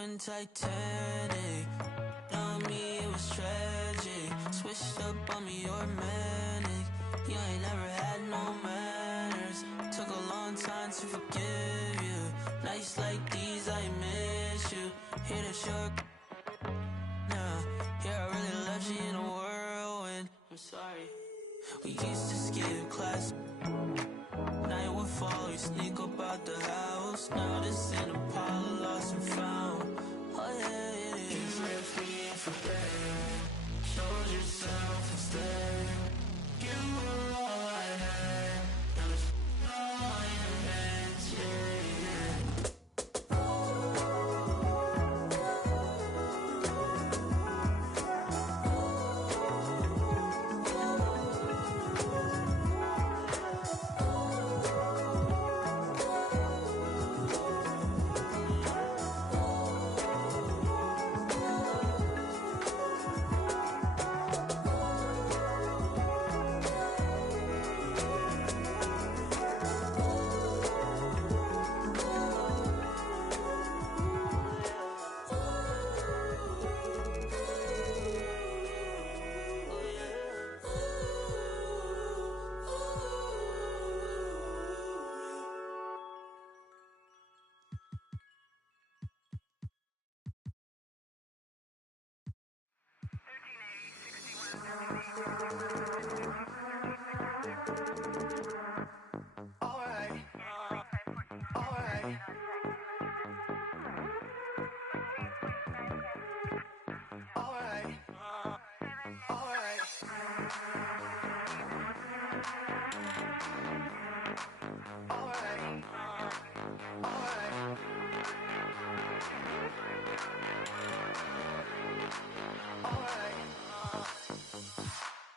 when Titanic. On me, it was tragic. Switched up on me, you're manic. You ain't never had no manners. Took a long time to forgive you. Nights like these, I miss you. Hear that you're now. Yeah, I really left you in a whirlwind. I'm sorry. We used to skip class. Night would fall, you sneak up out the house. Now this in a pile of lost and found. Oh yeah, it is. You left me for dead. Showed yourself instead. You were all I had. Now it's all in your hands, yeah, yeah.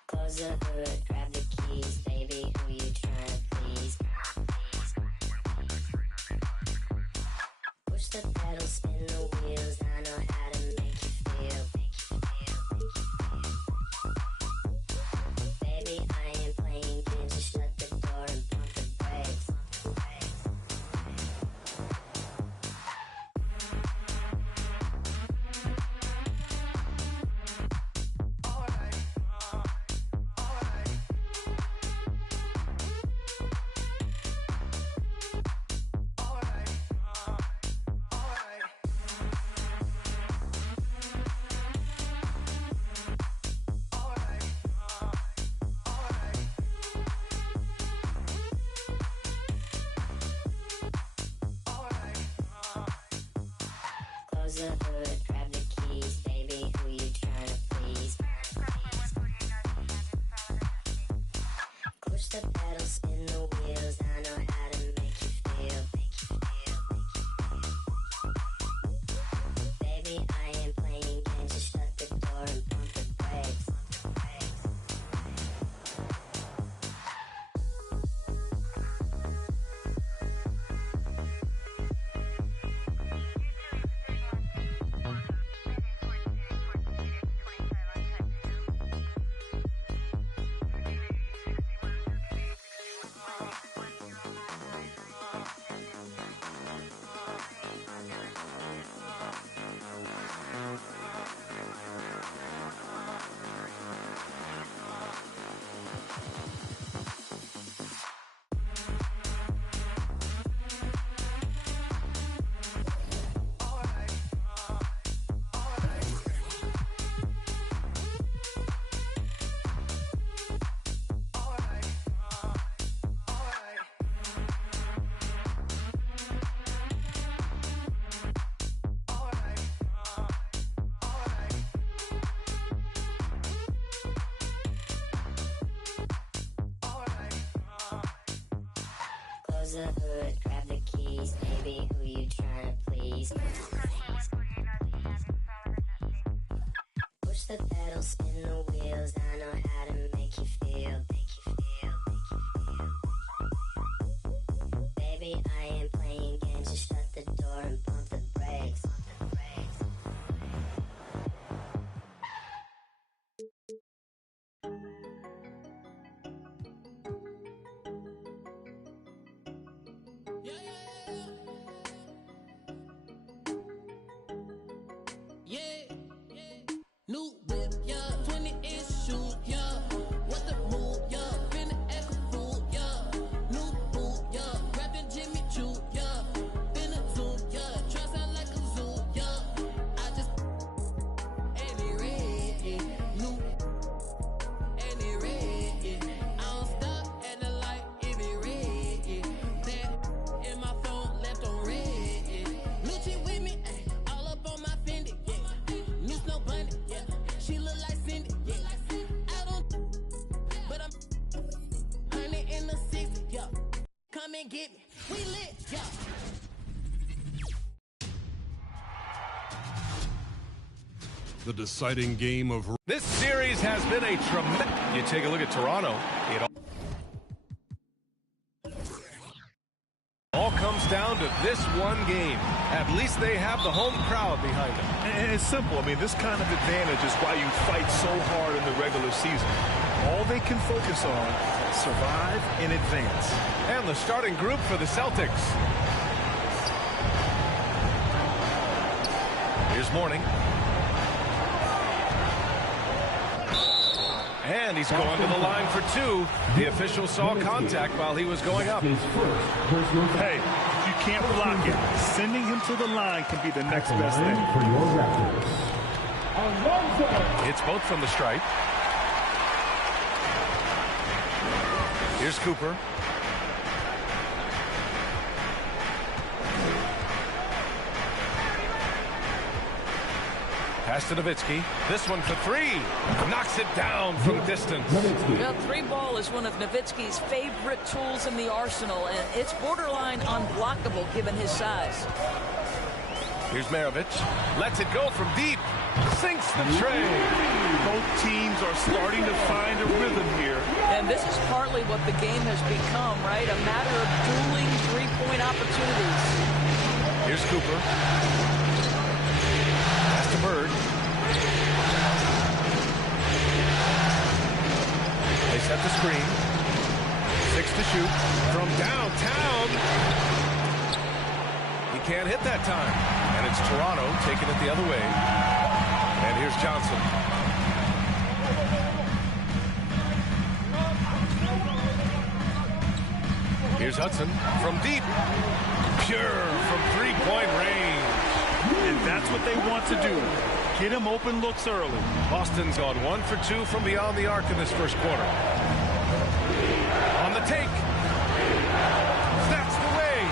Close the hood, grab the keys, baby, who you tryna please? Push the pedal, spin the wheels, I know how to make you feel. Baby, I ain't playing games, just shut the door and pump the brakes. Close the hood, grab the keys, baby, who you tryna please? Push the pedal, spin the wheels, I know how to make you feel. Baby, I ain't playing games, just shut the door and pump the brakes. Close the hood, grab the keys, baby, who you tryna please? Push the pedal, spin the wheels, I know how to make you feel. Baby, I ain't playing games, just shut the door and pump the brakes. and get me. We lit, yeah. The deciding game of this series has been a tremendous. You take a look at Toronto. It all comes down to this one game. At least they have the home crowd behind them. And it's simple. I mean, this kind of advantage is why you fight so hard in the regular season. All they can focus on, survive and advance. And the starting group for the Celtics. Here's Mourning. And he's going to the line for two. The official saw contact while he was going up. Hey, if you can't block it, sending him to the line can be the next best thing. It's both from the stripe. Here's Cooper. Pass to Nowitzki. This one for three. Knocks it down from distance. Well, three ball is one of Nowitzki's favorite tools in the arsenal, and it's borderline unblockable given his size. Here's Maravich. Lets it go from deep. Sinks the tray. Both teams are starting to find a rhythm here. And this is partly what the game has become, right? A matter of dueling three-point opportunities. Here's Cooper. Pass to Bird. They set the screen. 6 to shoot. From downtown. He can't hit that time. And it's Toronto taking it the other way. And here's Johnson. Here's Hudson from deep. Pure from three-point range. And that's what they want to do. Get him open looks early. Boston's gone 1 for 2 from beyond the arc in this first quarter. On the take. That's the way.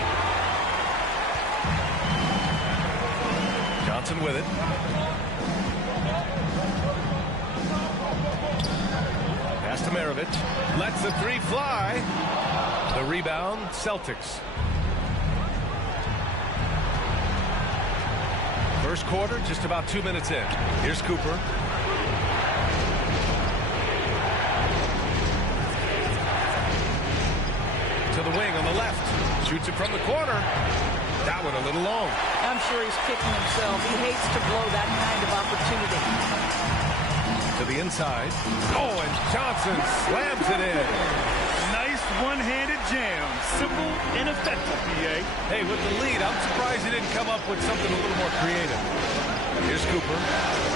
Johnson with it. Pass to Maravich. Lets the three fly. The rebound, Celtics. First quarter, just about 2 minutes in. Here's Cooper. To the wing on the left. Shoots it from the corner. That one a little long. I'm sure he's kicking himself. He hates to blow that kind of opportunity. To the inside. Oh, and Johnson slams it in. Nice one-handed jam. Simple and effective, B.A. Hey, with the lead, I'm surprised he didn't come up with something a little more creative. Here's Cooper.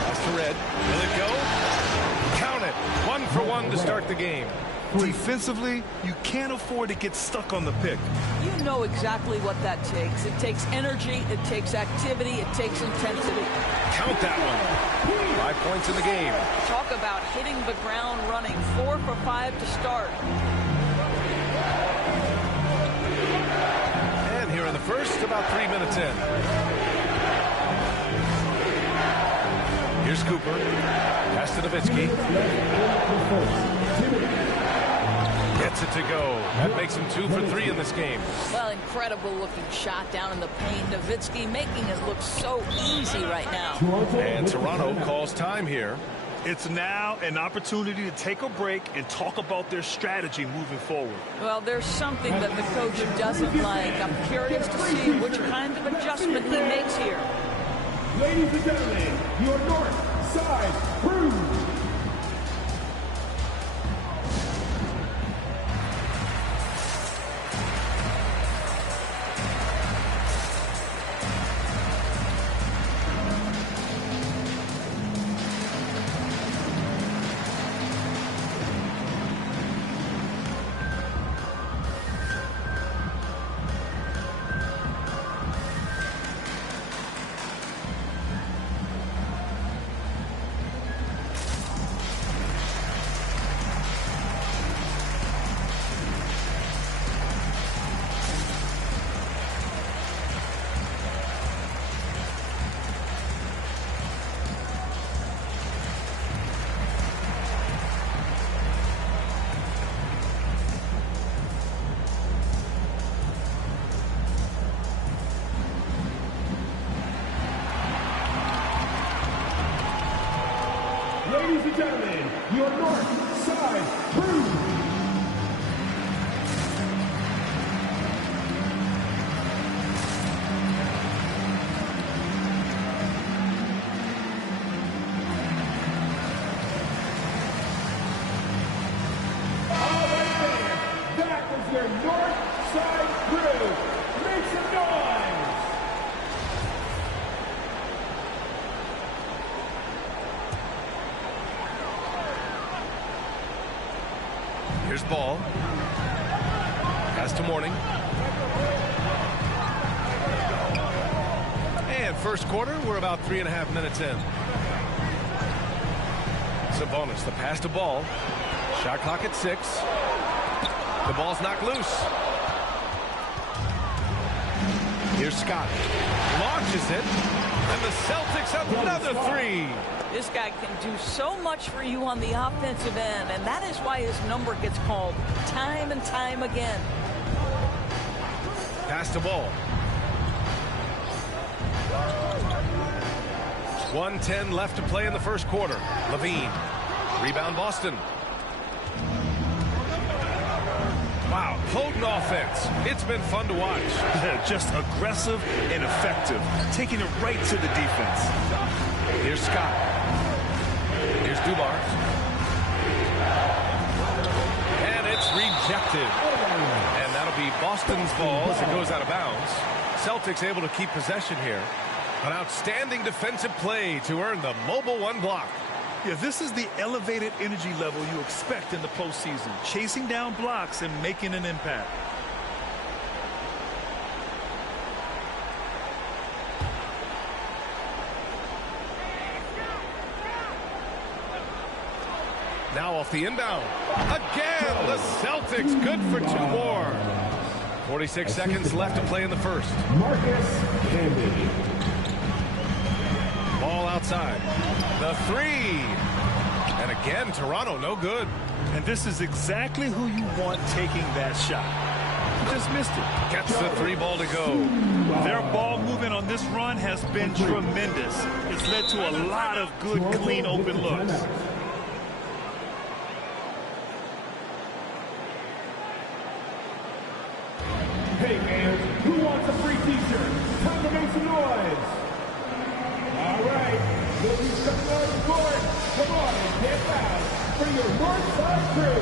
Pass to Red. Will it go? Count it. 1 for 1 to start the game. Defensively, you can't afford to get stuck on the pick. You know exactly what that takes. It takes energy, it takes activity, it takes intensity. Count that one. 5 points in the game. Talk about hitting the ground running. 4 for 5 to start. And here in the first, about 3 minutes in. Here's Cooper. Pass to Nowitzki. Gets it to go. That makes him 2 for 3 in this game. Well, incredible looking shot down in the paint. Nowitzki making it look so easy right now. And Toronto calls time here. It's now an opportunity to take a break and talk about their strategy moving forward. Well, there's something that the coach doesn't like. I'm curious to see which kind of adjustment he makes here. Ladies and gentlemen, your North Side Crew. Ladies and gentlemen, your North Side Crew. Your North Side Crew, make some noise! Here's ball. Pass to Mourning. And first quarter, we're about 3.5 minutes in. Sabonis, the pass to Ball. Shot clock at 6. The ball's knocked loose. Here's Scott. Launches it. And the Celtics have another 3. This guy can do so much for you on the offensive end, and that is why his number gets called time and time again. Pass to Ball. 1:10 left to play in the first quarter. Levine. Rebound Boston. Wow, potent offense. It's been fun to watch. Just aggressive and effective, taking it right to the defense. Here's Scott. Here's Dumars. And it's rejected. And that'll be Boston's ball as it goes out of bounds. Celtics able to keep possession here. An outstanding defensive play to earn the mobile 1 block. Yeah, this is the elevated energy level you expect in the postseason, chasing down blocks and making an impact. Now off the inbound. Again, the Celtics good for 2 more. 46 seconds left to play in the first. Marcus Camby. Ball outside. The 3. And again, Toronto no good. And this is exactly who you want taking that shot. Just missed it. Gets the 3 ball to go. Their ball movement on this run has been tremendous. It's led to a lot of good, clean, open looks. Hey man, who wants a free t-shirt? Time to make some noise! Alright, ladies come on the court. Come on and get loud for your North Side Crew!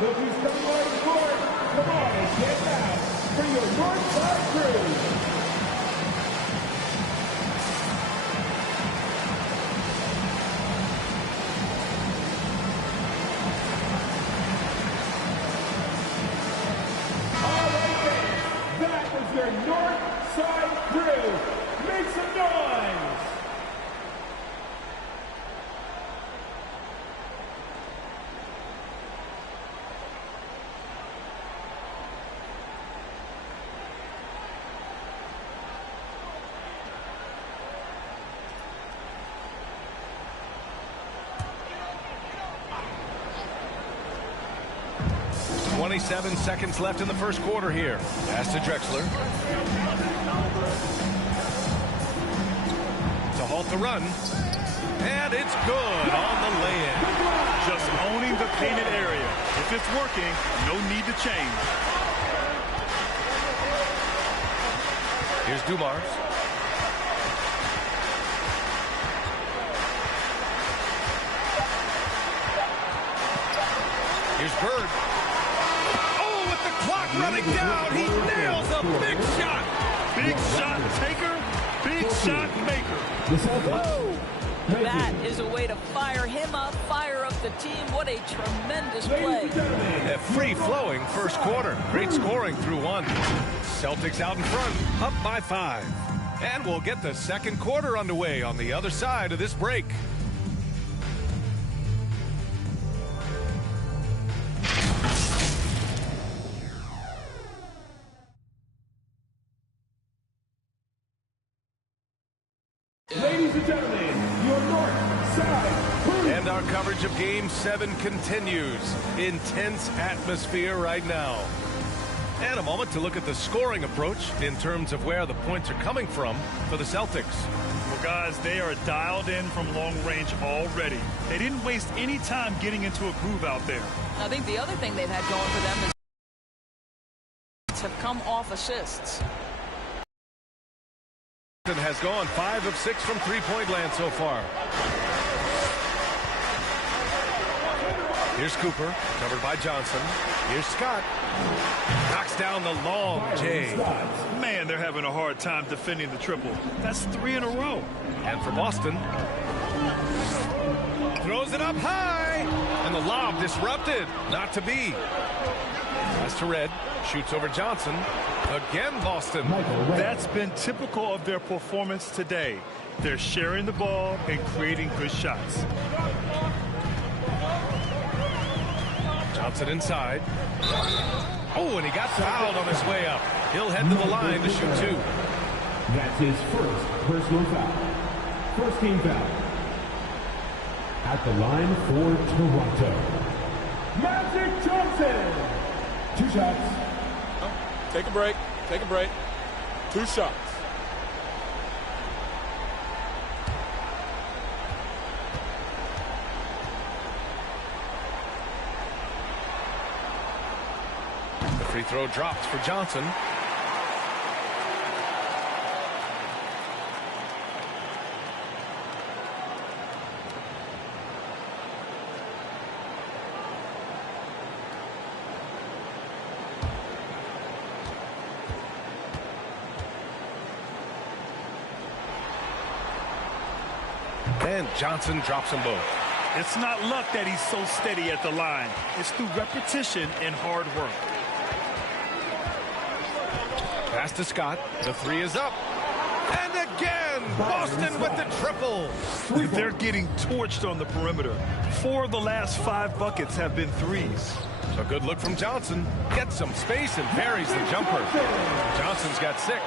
Look who's coming on the court. Come on and get loud for your North Side Crew. All right, fans, that was your North Side Crew. Make some noise. Seven seconds left in the first quarter here. Pass to Drexler. To halt the run. And it's good on the lay-in. Just owning the painted area. If it's working, no need to change. Here's Dumars. Here's Bird. Oh, with the clock running down, he nails a big shot. Big shot taker, big shot maker. Woo! That is a way to fire him up, fire up the team. What a tremendous play. A free-flowing first quarter. Great scoring through one. Celtics out in front, up by 5. And we'll get the second quarter underway on the other side of this break. Ladies and gentlemen, your North Side Crew. And our coverage of Game 7 continues. Intense atmosphere right now. And a moment to look at the scoring approach in terms of where the points are coming from for the Celtics. Well, guys, they are dialed in from long range already. They didn't waste any time getting into a groove out there. I think the other thing they've had going for them is have come off assists. Has gone 5 of 6 from three-point land so far. Here's Cooper, covered by Johnson. Here's Scott. Knocks down the long J. Man, they're having a hard time defending the triple. That's 3 in a row. And for Boston, throws it up high, and the lob disrupted. Not to be. Pass to Red, shoots over Johnson. Again, Boston. That's been typical of their performance today. They're sharing the ball and creating good shots. Johnson inside. Oh, and he got fouled on his way up. He'll head to the line to shoot 2. That's his first personal foul. First team foul. At the line for Toronto, Magic Johnson. 2 shots. Take a break. Take a break. 2 shots. The free throw drops for Johnson. And Johnson drops them both. It's not luck that he's so steady at the line. It's through repetition and hard work. Pass to Scott. The 3 is up. And again, Boston with the triple. They're getting torched on the perimeter. 4 of the last 5 buckets have been threes. A good look from Johnson. Gets some space and parries the jumper. Johnson's got 6.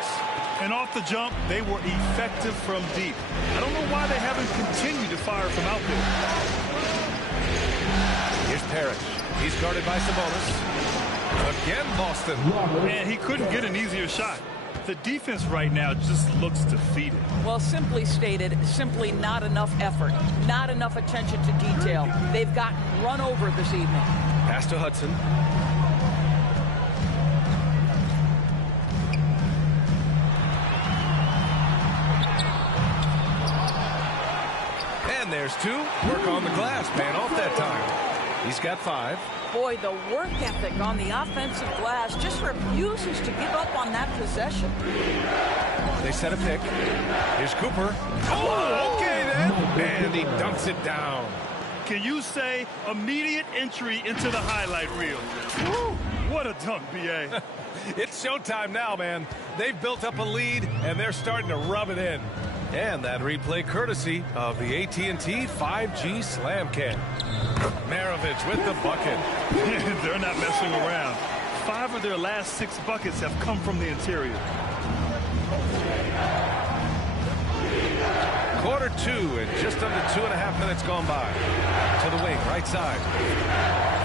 And off the jump, they were effective from deep. I don't know why they haven't continued to fire from out there. Here's Parrish. He's guarded by Sabonis. Again, Boston. And he couldn't get an easier shot. The defense right now just looks defeated. Well, simply stated, simply not enough effort, not enough attention to detail. They've gotten run over this evening. Pass to Hudson. And there's 2. Work on the glass, man off that time. He's got 5. Boy, the work ethic on the offensive glass just refuses to give up on that possession. They set a pick. Here's Cooper. Oh, okay then. And he dunks it down. Can you say immediate entry into the highlight reel? Woo, what a dunk, B.A. It's showtime now, man. They've built up a lead, and they're starting to rub it in. And that replay courtesy of the AT&T 5G Slam Cam. Maravich with the bucket. They're not messing around. 5 of their last 6 buckets have come from the interior. Quarter 2 and just under 2.5 minutes gone by. To the wing, right side.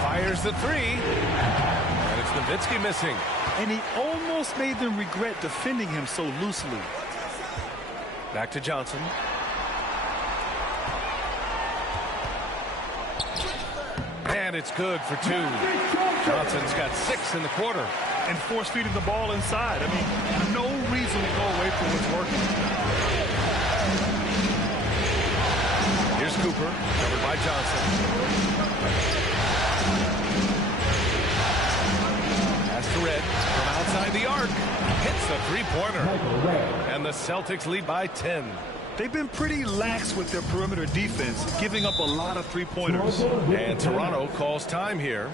Fires the 3. And it's Nowitzki missing. And he almost made them regret defending him so loosely. Back to Johnson. And it's good for 2. Johnson's got 6 in the quarter. And force-feeding the ball inside. I mean, no reason to go away from what's working. Here's Cooper, covered by Johnson. Hits a three-pointer. And the Celtics lead by 10. They've been pretty lax with their perimeter defense, giving up a lot of three-pointers. And Toronto calls time here.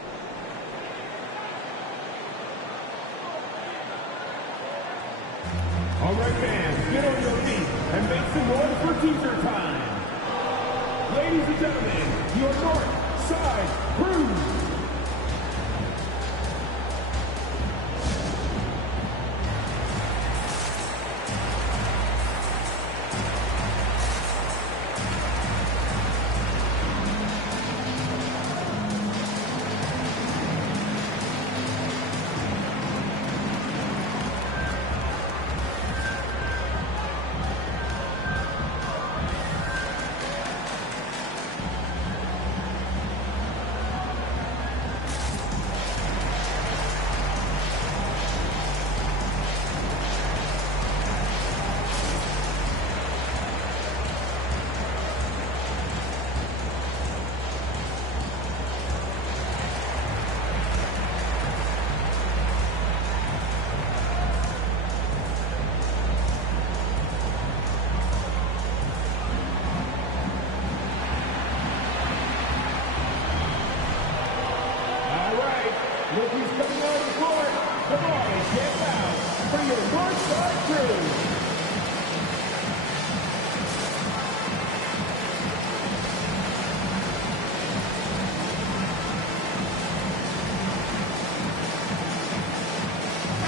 All right, fans, get on your feet and make some noise for teaser time. Ladies and gentlemen, your North Side Crew. Rookies coming on the court. Come on and get out for your North Side Crew.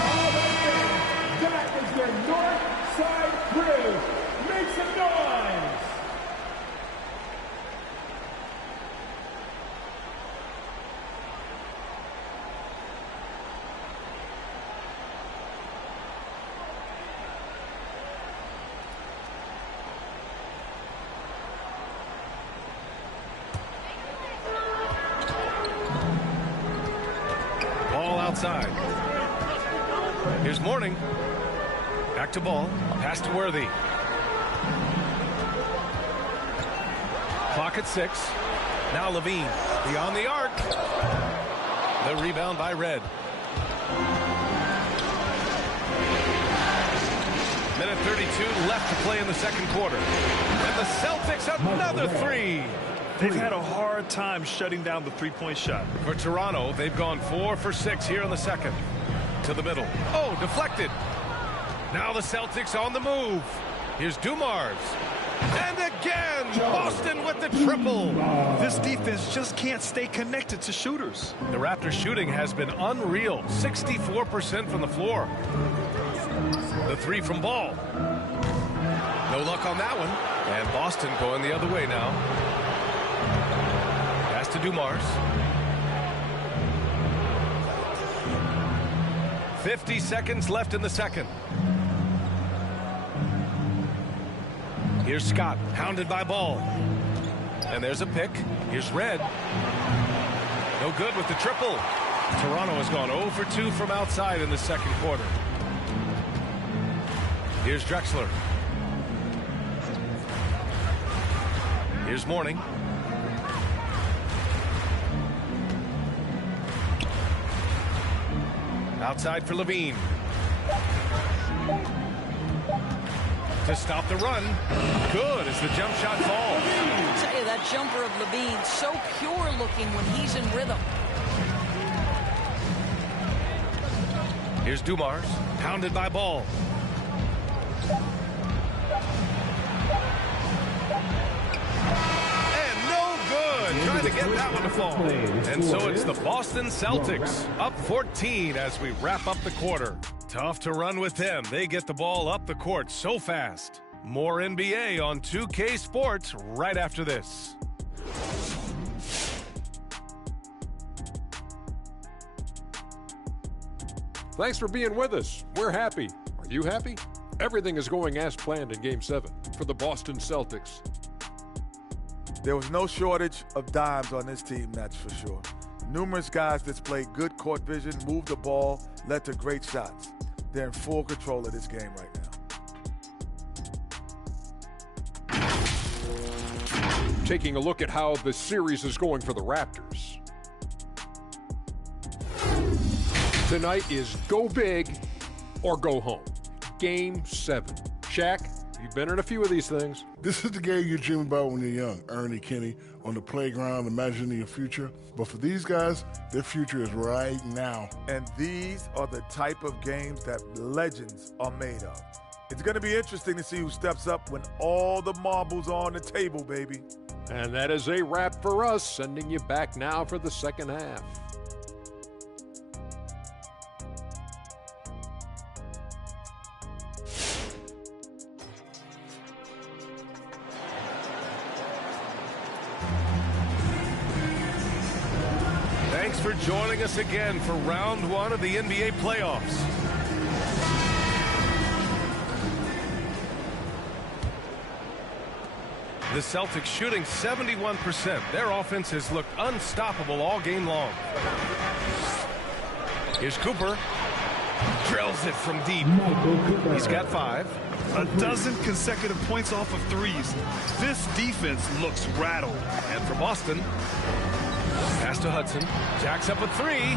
All right, that is your North Side Crew. Make some noise. Outside. Here's Mourning. Back to Ball. Pass to Worthy. Clock at 6. Now Levine. Beyond the arc. The rebound by Red. Minute 32 left to play in the second quarter. And the Celtics another three. They've had a hard time shutting down the three-point shot. For Toronto, they've gone 4 for 6 here in the second. To the middle. Oh, deflected. Now the Celtics on the move. Here's Dumars. And again, Boston with the triple. This defense just can't stay connected to shooters. The Raptors shooting has been unreal. 64% from the floor. The three from Ball. No luck on that one. And Boston going the other way now. Pass to Dumars. 50 seconds left in the second. Here's Scott, hounded by Ball. And there's a pick. Here's Red. No good with the triple. Toronto has gone 0 for 2 from outside in the second quarter. Here's Drexler. Here's Mourning. Outside for Levine. To stop the run. Good as the jump shot falls. I'll tell you, that jumper of Levine, so pure looking when he's in rhythm. Here's Dumars, pounded by Ball. And no good. Trying to get that one to fall. And so it's the Boston Celtics up 14 as we wrap up the quarter. Tough to run with them. They get the ball up the court so fast. More NBA on 2K Sports right after this. Thanks for being with us. We're happy. Are you happy? Everything is going as planned in Game 7 for the Boston Celtics. There was no shortage of dimes on this team, that's for sure. Numerous guys displayed good court vision, moved the ball, led to great shots. They're in full control of this game right now. Taking a look at how the series is going for the Raptors. Tonight is go big or go home. Game 7. Shaq, you've been in a few of these things. This is the game you dream about when you're young. Ernie, Kenny, on the playground, imagining your future. But for these guys, their future is right now. And these are the type of games that legends are made of. It's going to be interesting to see who steps up when all the marbles are on the table, baby. And that is a wrap for us, sending you back now for the second half. Thanks for joining us again for round 1 of the NBA playoffs. The Celtics shooting 71%. Their offense has looked unstoppable all game long. Here's Cooper. Drills it from deep. He's got 5. A dozen consecutive points off of threes. This defense looks rattled. And for Boston, pass to Hudson. Jacks up a 3.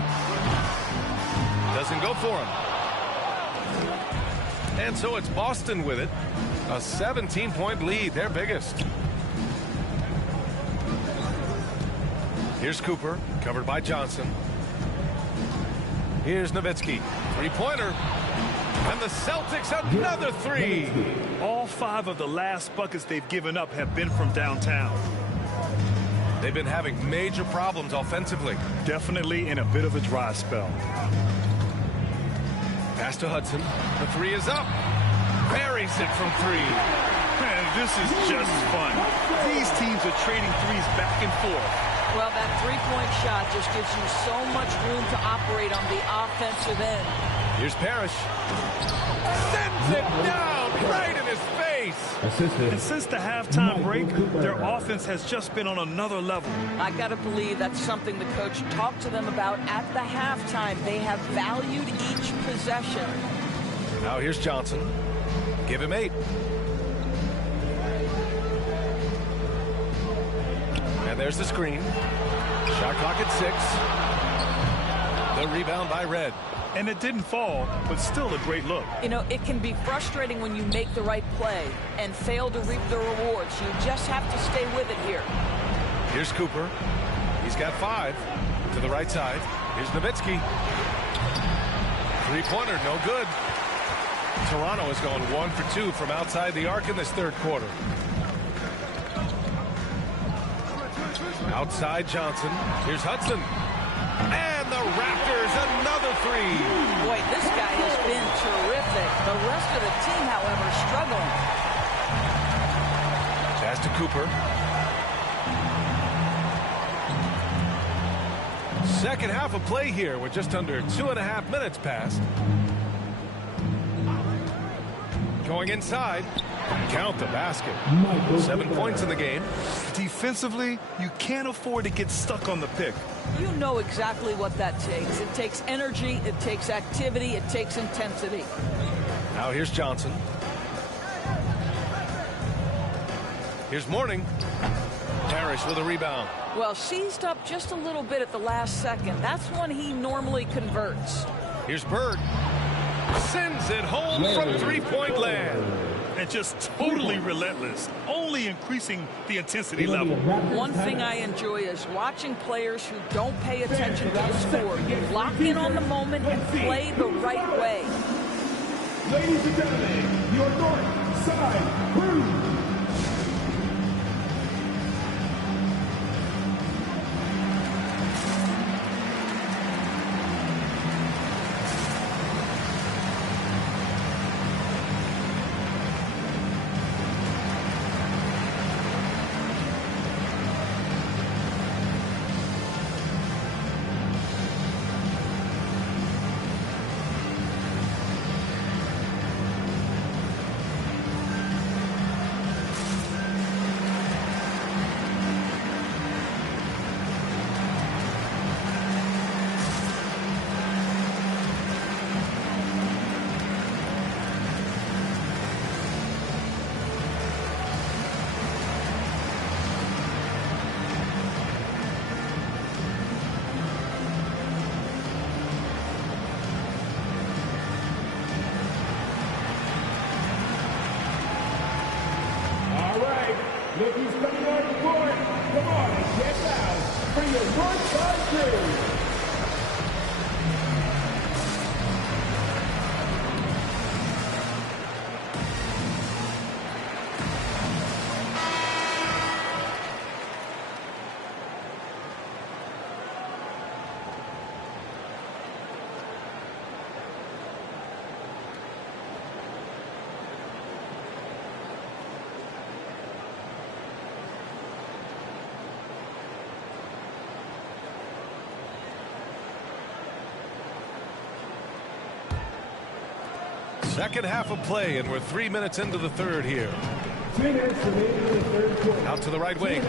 Doesn't go for him. And so it's Boston with it. A 17-point lead, their biggest. Here's Cooper, covered by Johnson. Here's Nowitzki. 3-pointer. And the Celtics another 3. All 5 of the last buckets they've given up have been from downtown. They've been having major problems offensively. Definitely in a bit of a dry spell. Pass to Hudson. The 3 is up. Buries it from 3. Man, this is just fun. These teams are trading threes back and forth. Well, that three-point shot just gives you so much room to operate on the offensive end. Here's Parrish. Sends it down right in his face. And since the halftime break, their offense has just been on another level. I got to believe that's something the coach talked to them about at the halftime. They have valued each possession. Now here's Johnson. Give him 8. And there's the screen. Shot clock at 6. The rebound by Red. And it didn't fall, but still a great look. You know, it can be frustrating when you make the right play and fail to reap the rewards. You just have to stay with it here. Here's Cooper. He's got 5 to the right side. Here's Nowitzki. 3-pointer, no good. Toronto has gone 1 for 2 from outside the arc in this third quarter. Outside Johnson. Here's Hudson. And the Raptors, another 3. Boy, this guy has been terrific. The rest of the team, however, struggling. Pass to Cooper. Second half of play here with just under 2.5 minutes passed. Going inside. Count the basket. 7 points in the game. Defensively, you can't afford to get stuck on the pick. You know exactly what that takes. It takes energy, it takes activity, it takes intensity. Now here's Johnson. Here's Mourning. Parrish with a rebound. Well, seized up just a little bit at the last second. That's when he normally converts. Here's Bird. Sends it home from 3-point land. And just totally relentless, only increasing the intensity level. One thing I enjoy is watching players who don't pay attention to the score lock in on the moment and play the right way. Ladies and gentlemen, your North Side Crew. Look who's coming on the court. Come on and get down for your one-time crew. Second half of play, and we're 3 minutes into the third here. 2 minutes remaining in the third quarter. Out to the right wing.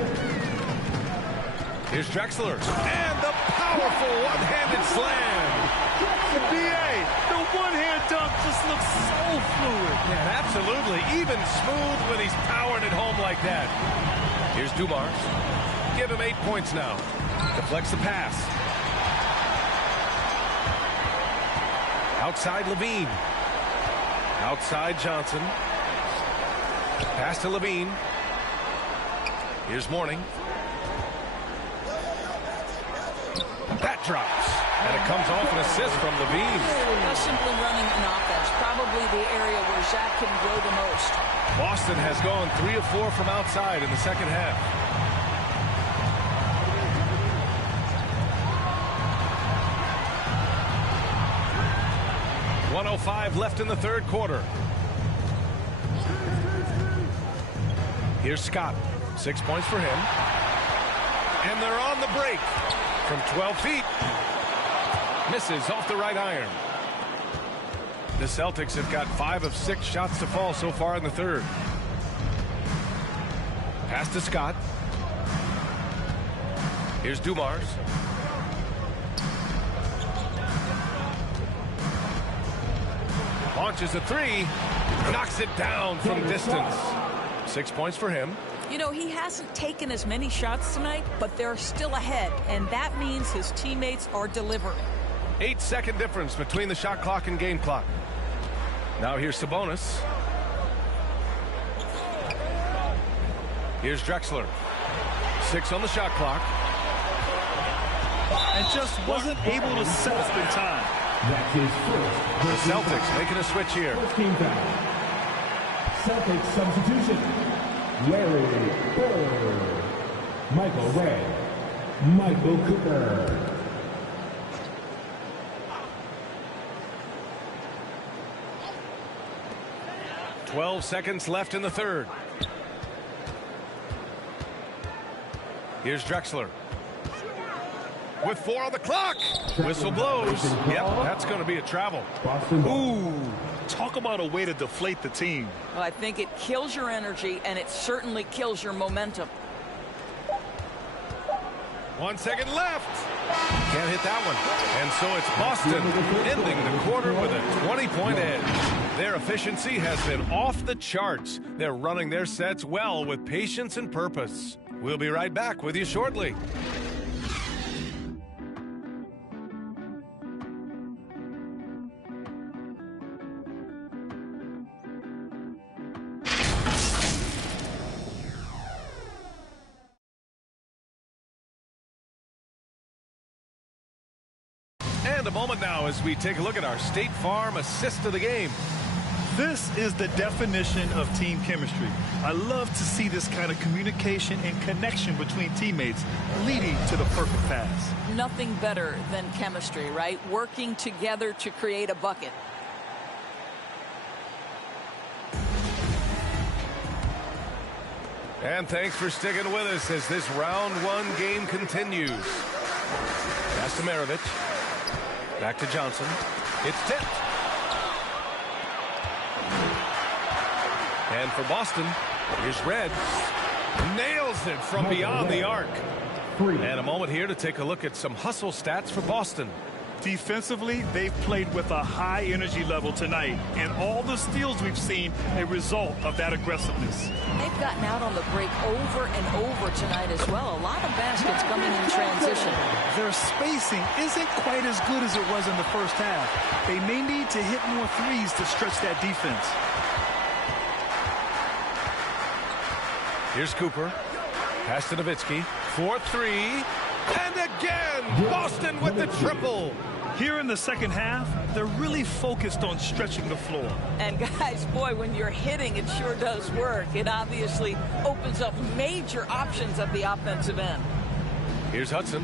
Here's Drexler. And the powerful one-handed slam. BA, the one-hand dunk just looks so fluid. Yeah, absolutely. Even smooth when he's powering it home like that. Here's Dumars. Give him 8 points now. Deflects the pass. Outside Levine. Outside Johnson. Pass to Levine. Here's Mourning. That drops. And it comes off an assist from Levine. That's simply running an offense. Probably the area where Zach can grow the most. Boston has gone 3 of 4 from outside in the second half. .105 left in the third quarter. Here's Scott. 6 points for him. And they're on the break from 12 feet. Misses off the right iron. The Celtics have got 5 of 6 shots to fall so far in the third. Pass to Scott. Here's Dumars. Launches a 3. Knocks it down from distance. 6 points for him. You know, he hasn't taken as many shots tonight, but they're still ahead, and that means his teammates are delivering. 8-second difference between the shot clock and game clock. Now here's Sabonis. Here's Drexler. 6 on the shot clock. And just wasn't able to set up in time. That's his first. The Celtics making a switch here. First team foul. Celtics substitution. Larry Bird. Michael Ray. Michael Cooper. .12 seconds left in the third. Here's Drexler. With 4 on the clock. Whistle blows. Yep, that's going to be a travel. Ooh, talk about a way to deflate the team. Well, I think it kills your energy, and it certainly kills your momentum. 1 second left. Can't hit that one. And so it's Boston ending the quarter with a 20-point edge. Their efficiency has been off the charts. They're running their sets well with patience and purpose. We'll be right back with you shortly. And a moment now as we take a look at our State Farm assist of the game. This is the definition of team chemistry. I love to see this kind of communication and connection between teammates leading to the perfect pass. Nothing better than chemistry, right? Working together to create a bucket. And thanks for sticking with us as this round 1 game continues. Pass to Maravich. Back to Johnson. It's tipped. And for Boston, here's Red. Nails it from beyond the arc. And a moment here to take a look at some hustle stats for Boston. Defensively, they've played with a high energy level tonight, and all the steals we've seen a result of that aggressiveness. They've gotten out on the break over and over tonight as well. A lot of baskets coming in transition. Their spacing isn't quite as good as it was in the first half. They may need to hit more threes to stretch that defense. Here's Cooper. Pass to Nowitzki. 4-3. And again, Boston with the triple. Here in the second half, they're really focused on stretching the floor. And guys, boy, when you're hitting, it sure does work. It obviously opens up major options at the offensive end. Here's Hudson.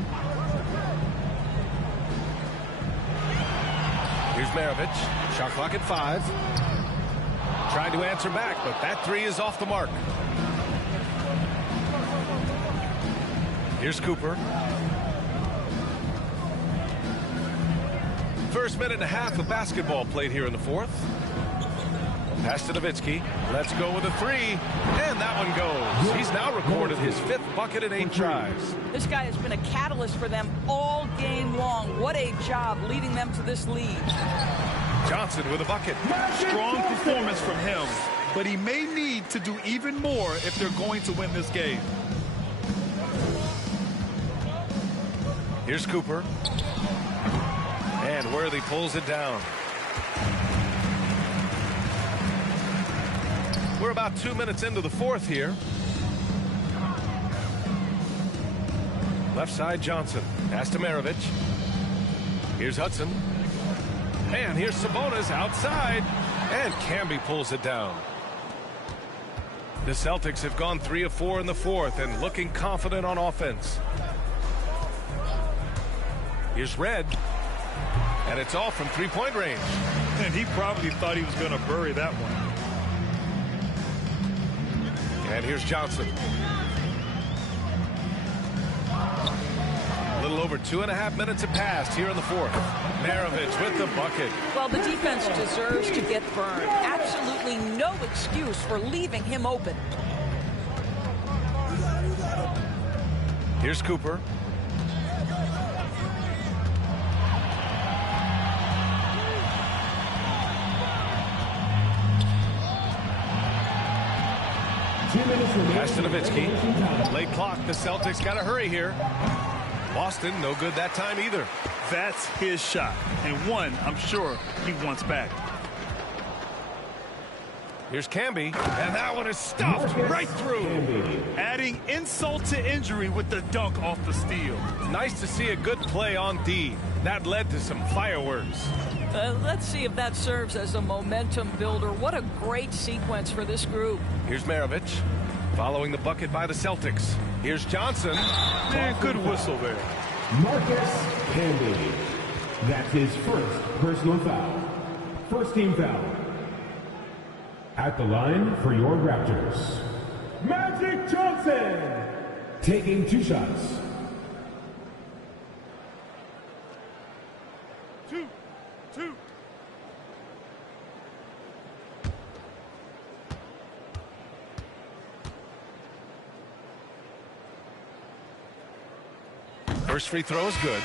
Here's Maravich. Shot clock at 5. Trying to answer back, but that 3 is off the mark. Here's Cooper. First minute and a half of basketball played here in the fourth. Pass to Nowitzki. Let's go with a 3. And that one goes. He's now recorded his 5th bucket in 8 tries. This guy has been a catalyst for them all game long. What a job leading them to this lead. Johnson with a bucket. Strong performance from him, but he may need to do even more if they're going to win this game. Here's Cooper. And Worthy pulls it down. We're about 2 minutes into the fourth here. Left side, Johnson. Pass to Maravich. Here's Hudson. And here's Sabonis outside. And Camby pulls it down. The Celtics have gone 3 of 4 in the fourth and looking confident on offense. Here's Red. And it's all from three-point range. And he probably thought he was going to bury that one. And here's Johnson. A little over 2.5 minutes have passed here in the fourth. Maravich with the bucket. Well, the defense deserves to get burned. Absolutely no excuse for leaving him open. Here's Cooper. Pass to Nowitzki. Late clock. The Celtics got to hurry here. Boston, no good that time either. That's his shot, and one I'm sure he wants back. Here's Camby, and that one is stuffed right through. Adding insult to injury with the dunk off the steal. Nice to see a good play on D. That led to some fireworks. Let's see if that serves as a momentum builder. What a great sequence for this group. Here's Maravich, following the bucket by the Celtics. Here's Johnson. Man, good whistle there. Marcus Camby. That's his first personal foul. First team foul. At the line for your Raptors, Magic Johnson. Taking 2 shots. 2. First free throw is good.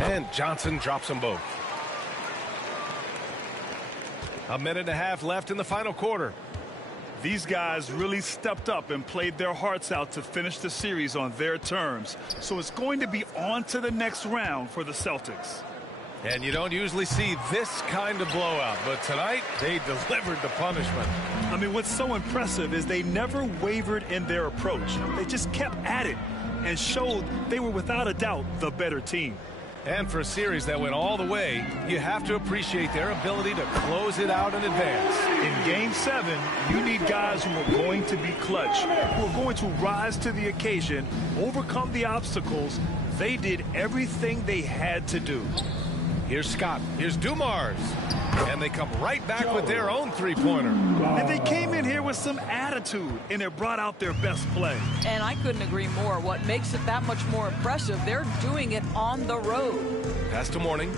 And Johnson drops them both. A minute and a half left in the final quarter. These guys really stepped up and played their hearts out to finish the series on their terms. So it's going to be on to the next round for the Celtics. And you don't usually see this kind of blowout, but tonight they delivered the punishment. I mean, what's so impressive is they never wavered in their approach. They just kept at it and showed they were without a doubt the better team. And for a series that went all the way, you have to appreciate their ability to close it out in advance. In Game 7, you need guys who are going to be clutch, who are going to rise to the occasion, overcome the obstacles. They did everything they had to do. Here's Scott. Here's Dumars. And they come right back with their own three-pointer. And they came in here with some attitude, and it brought out their best play. And I couldn't agree more. What makes it that much more impressive, they're doing it on the road. Pass to Mourning.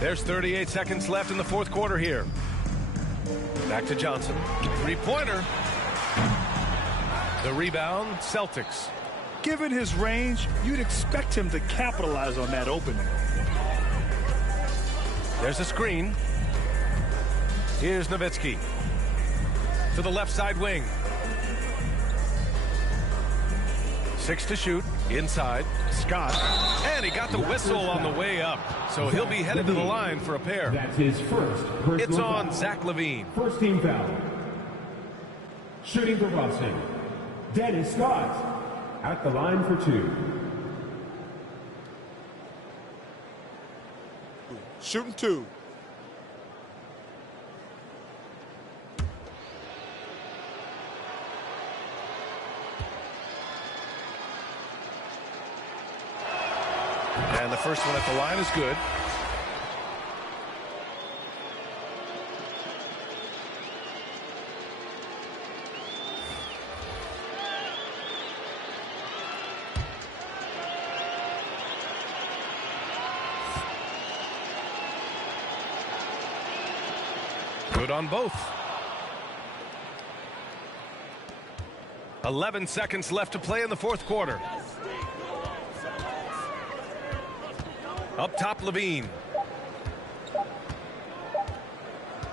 There's 38 seconds left in the fourth quarter here. Back to Johnson. Three-pointer. The rebound, Celtics. Given his range, you'd expect him to capitalize on that opening. There's a screen. Here's Nowitzki to the left side wing. 6 to shoot, inside, Scott, and he got the whistle on the way up, so he'll be headed to the line for a pair. That's his first personal It's on foul. Zach LaVine. First team foul. Shooting for Boston, Dennis Scott at the line for 2. Shooting 2. And the first one at the line is good. Good on both. 11 seconds left to play in the fourth quarter. Up top, LaVine.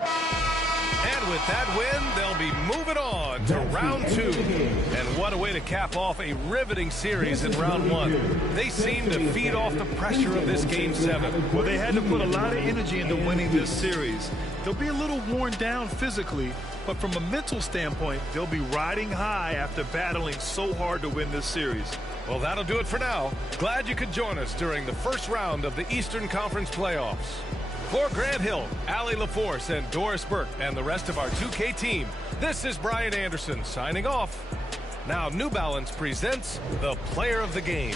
And with that win, they'll be moving on to round 2. And what a way to cap off a riveting series in round 1. They seem to feed off the pressure of this Game 7. Well, they had to put a lot of energy into winning this series. They'll be a little worn down physically, but from a mental standpoint, they'll be riding high after battling so hard to win this series. Well, that'll do it for now. Glad you could join us during the first round of the Eastern Conference playoffs. For Grant Hill, Allie LaForce, and Doris Burke, and the rest of our 2K team, this is Brian Anderson signing off. Now, New Balance presents the Player of the Game.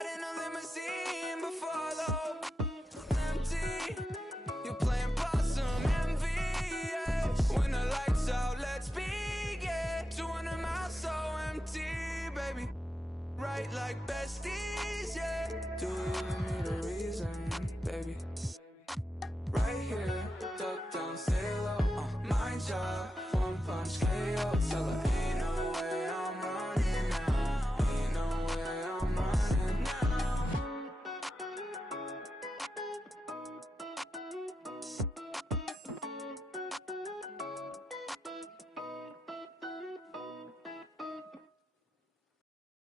In a limousine before though, empty. You're playing possum envy, yeah. When the lights out, let's begin. 200 miles so empty, baby. Right like besties, yeah.